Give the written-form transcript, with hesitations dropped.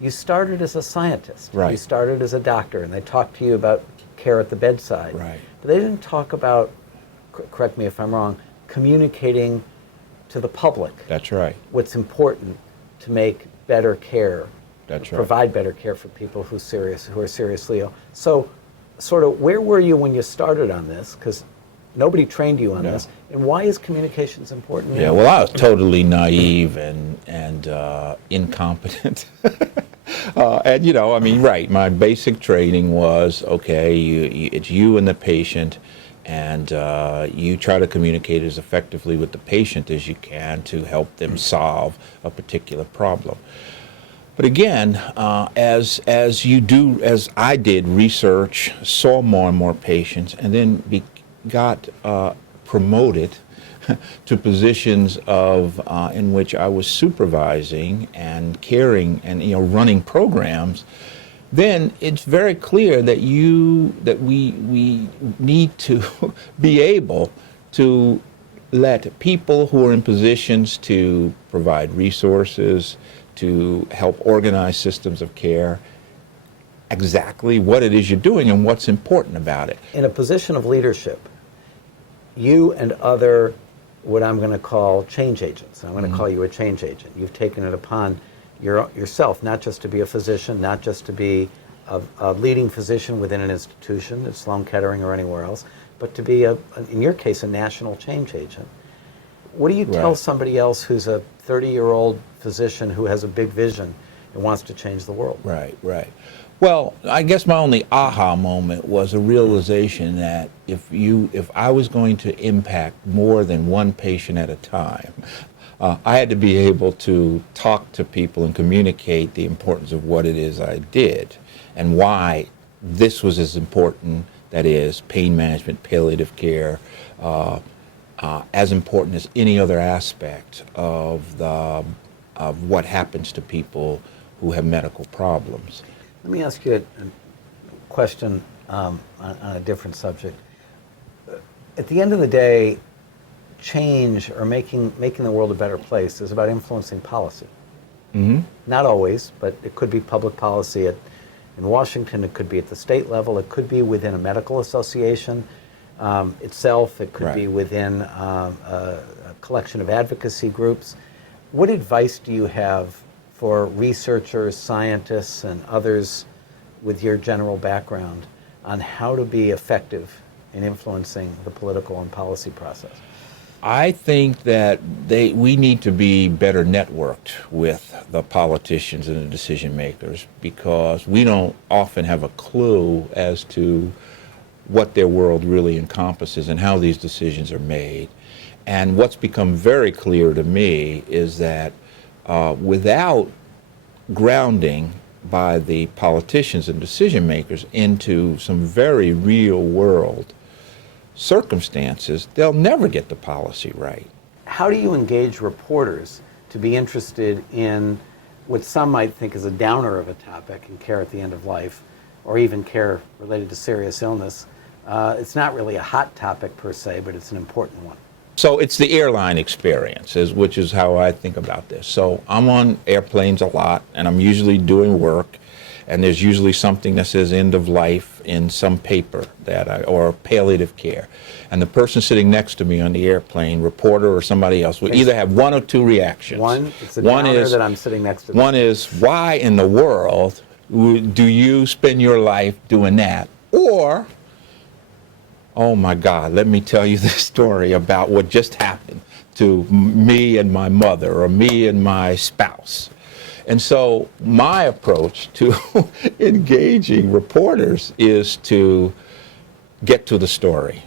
you started as a scientist. Right. You started as a doctor, and they talked to you about care at the bedside. Right. But they didn't talk about, correct me if I'm wrong, communicating to the public. That's right. What's important to make better care. That's right. Provide better care for people who are seriously ill. So, sort of, where were you when you started on this? Because nobody trained you on this. And why is communications important? Yeah, well, I was totally naive and incompetent. And, you know, I mean, right, my basic training was, okay, it's you and the patient, and you try to communicate as effectively with the patient as you can to help them solve a particular problem. But again, as I did research, saw more and more patients, and then got promoted to positions of in which I was supervising and caring and running programs, then it's very clear that we need to be able to let people who are in positions to provide resources, to help organize systems of care, exactly what it is you're doing and what's important about it. In a position of leadership, you and other, what I'm going to call change agents, I'm going to call you a change agent. You've taken it upon yourself, not just to be a physician, not just to be a leading physician within an institution at Sloan Kettering or anywhere else, but to be, in your case, a national change agent. What do you tell somebody else who's a 30-year-old physician who has a big vision and wants to change the world? Right, right. Well, I guess my only aha moment was a realization that if I was going to impact more than one patient at a time, I had to be able to talk to people and communicate the importance of what it is I did and why this was as important, that is, pain management, palliative care, as important as any other aspect of what happens to people who have medical problems. Let me ask you a question on a different subject. At the end of the day, change or making the world a better place is about influencing policy. Mm-hmm. Not always, but it could be public policy in Washington, it could be at the state level, it could be within a medical association itself, it could be within a collection of advocacy groups. What advice do you have for researchers, scientists, and others with your general background on how to be effective in influencing the political and policy process? I think that we need to be better networked with the politicians and the decision makers, because we don't often have a clue as to what their world really encompasses and how these decisions are made. And what's become very clear to me is that without grounding by the politicians and decision makers into some very real world circumstances, they'll never get the policy right. How do you engage reporters to be interested in what some might think is a downer of a topic, in care at the end of life, or even care related to serious illness? It's not really a hot topic per se, but it's an important one. So it's the airline experience, which is how I think about this. So I'm on airplanes a lot, and I'm usually doing work, and there's usually something that says end of life in some paper or palliative care. And the person sitting next to me on the airplane, reporter or somebody else, will either have one or two reactions. It's a downer that I'm sitting next to. One is, why in the world do you spend your life doing that? Or, oh my God, let me tell you this story about what just happened to me and my mother, or me and my spouse. And so my approach to engaging reporters is to get to the story.